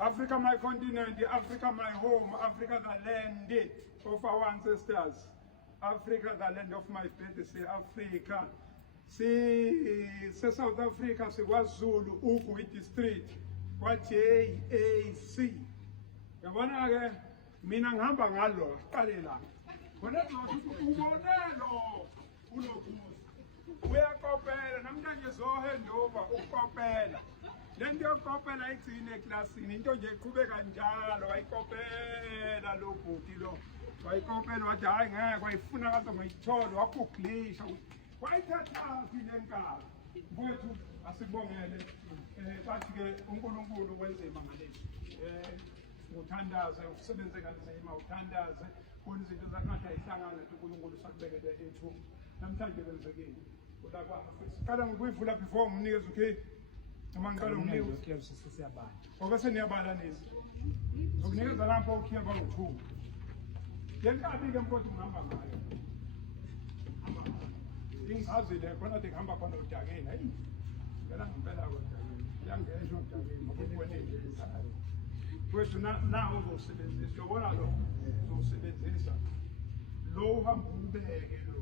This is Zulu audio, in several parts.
Africa, my continent, Africa, my home, Africa, the land of our ancestors. Africa, the land of my birth, say Africa. South Africa, Zulu, Ukwi district, JAC. Yabona ke mina ngihamba ngalo qalela. Wena ubonelo ulokuza. Uyakopela namhlanje zohendover ukopela. Lento yokopela ayigcine eklasini into nje iqhubeka njalo wayikopela lo bhuti lo. Wayikopela wathi hayi ngeke wayifuna kaze ngiyithola wakuglisha. Wayithatha phile enkalo. Mfowethu asibongele bathi ke uNkulunkulu wenze imangaliso. Uthandaze usebenze kanzima uthandaze khona izinto zakade ayihlangana uNkulunkulu sakubekele ethu namhlanje kwenzekile kulapha siqala ngokuyivula before umnikeza okay noma ngiqala umnikeza siyabala ngoba seniyabala nezi ukunikeza lapho ukhiya bangu2 yenkabi ke mfowethu ngihamba ngayo ingazile khona ngihamba khona udakeni hayi ngela ngempela kodakeni yangeshwa udakeni ngokubona nje kwethu na uzosebenzisa yobona lo uzosebenzisa lo uhamba umbeke lo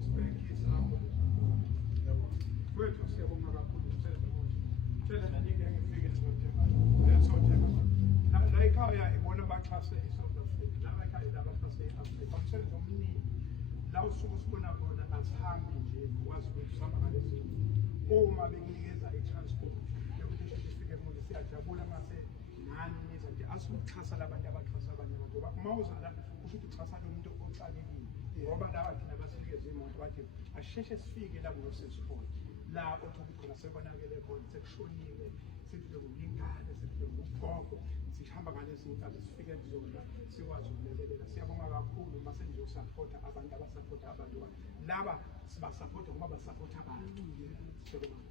sibekisa lapho kwethu siyabonga kakhulu umsebenzi tshela nike ngifike ngizothenga la ekhaya ibona baxhase eSouth Africa la ekhaya labaxhase eAfrica umsebenzi omningi la usuku sibona khona asihambi nje ukwazi ukuthi sihamba ngalezi uma bekunikeza i-transport siyajabula mase nani niza nje asikuxhasa labantu abaxhasa abanye abantu ngoba uma uzala usho ukuthi uxhasa lo muntu ocalekile ngoba la bathina basinikeza imoto bathi asheshe sifike la ngosesiport la othola khona sebonakele khona sekushonile sifike ngumlingane sifike ngogogo sihamba ngalezi zinto sifike kuzona sikwazi ukulekelela siyabonga kakhulu mase nizosupporta abantu abasupporta abantu laba sibasupporta ngoba basupporta abantu siyabonga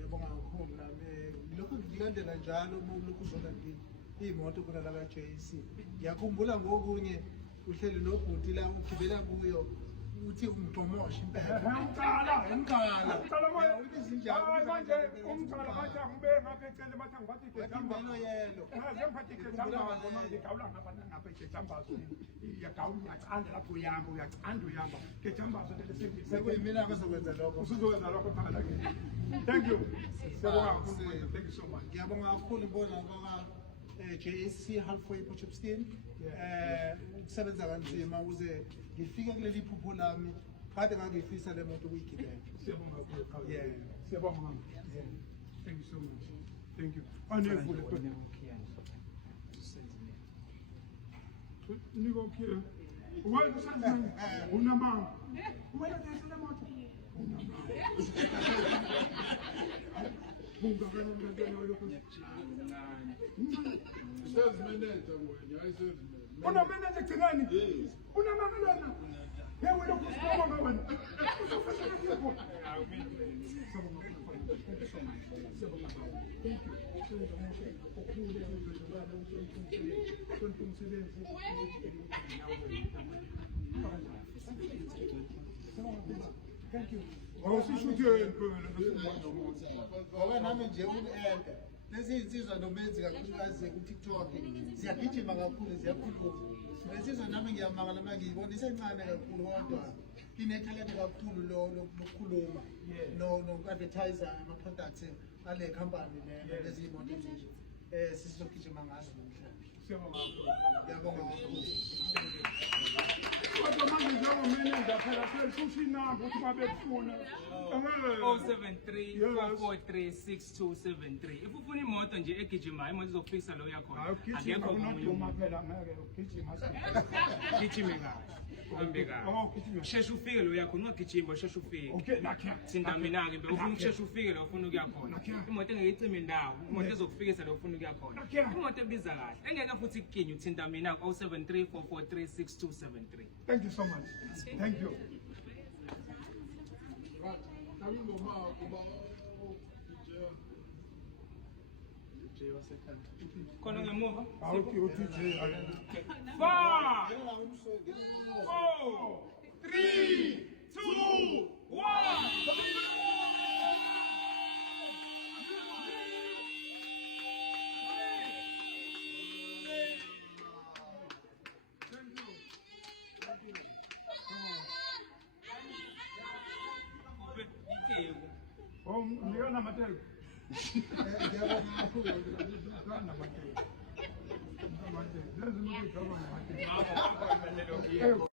Yabonga kakhulu nami lokho ngilandela njalo lokhu uzolanda imoto kuna la JAC ngiyakhumbula ngokunye uhleli nobhuti la ugibela kuyo uthi umpromoshe impela ngicala uyizinjalo manje umcala bathi angibeke ngapha ecele bathi ngiphathe igejambazo yelo ngiphathe igejambazo manje ngawula ngapha igejambazo iyagawula uyacanda lapho uyahamba igejambazo leli sekuyimina akazokwenza lokho usuzokwenza lokho phakathi ke thank you thank you so much ngiyabonga kakhulu mbona ngoba JAC halfway Potchefstroom ukusebenza kanzima ukuze ngifike kuleli iphupho lami kade ngangifisa le moto ukuyigibela siyabonga kakhulu siyabonga thank you so much thank you anevule niko kia wewe sasa una mama wewe ndio moto Sales manager wena, I sales manager. Una manager gcikani? Una mama lana. Yewe lokho sibonga wena. Uzofasa lapho. Thank you. Awusishutheni phela ngoba nami nje uku-enta lezi insizwa nomenzi kakhulukazi ku-TikTok ziyagijima kakhulu ziyakhuluma lensizwa nami ngiyamangala uma ngiyibona isencane kakhulu kodwa inethalente kakhulu lokukhuluma no-advertise ama-products ale company lezi imoto nje sizogijima ngazo ngiyabonga kakhulu kodwa manje njengomanager phela seshusha inamba ukuthi babekufuna 073 443 6273 if ufuna imoto nje egijimayo imoto izokufikisa lo yakhona akekho unoduma phela ngeke ugijima gijime kahle uhambe kahle sheshe ufike lo yakhona ungagijima sheshe ufike okay nakhe thinta mina ke ufuna ukusheshe ufike la ufuna ukuya khona imoto engeyicima indawo imoto ezokufikisa la ufuna ukuya khona imoto ebiza kahle engeke futhi ikinye uthinta mina 073 443 6273 thank you so much thank you Right. Now we go more about khona ngemuva awuthi uthi 4 4 3 2 1 Ngiyona amateko. Ngiyabona kakhulu. Ngiyona amateko. Amateko. Lezi muntu ngiyabona amateko. Ngapha ngapha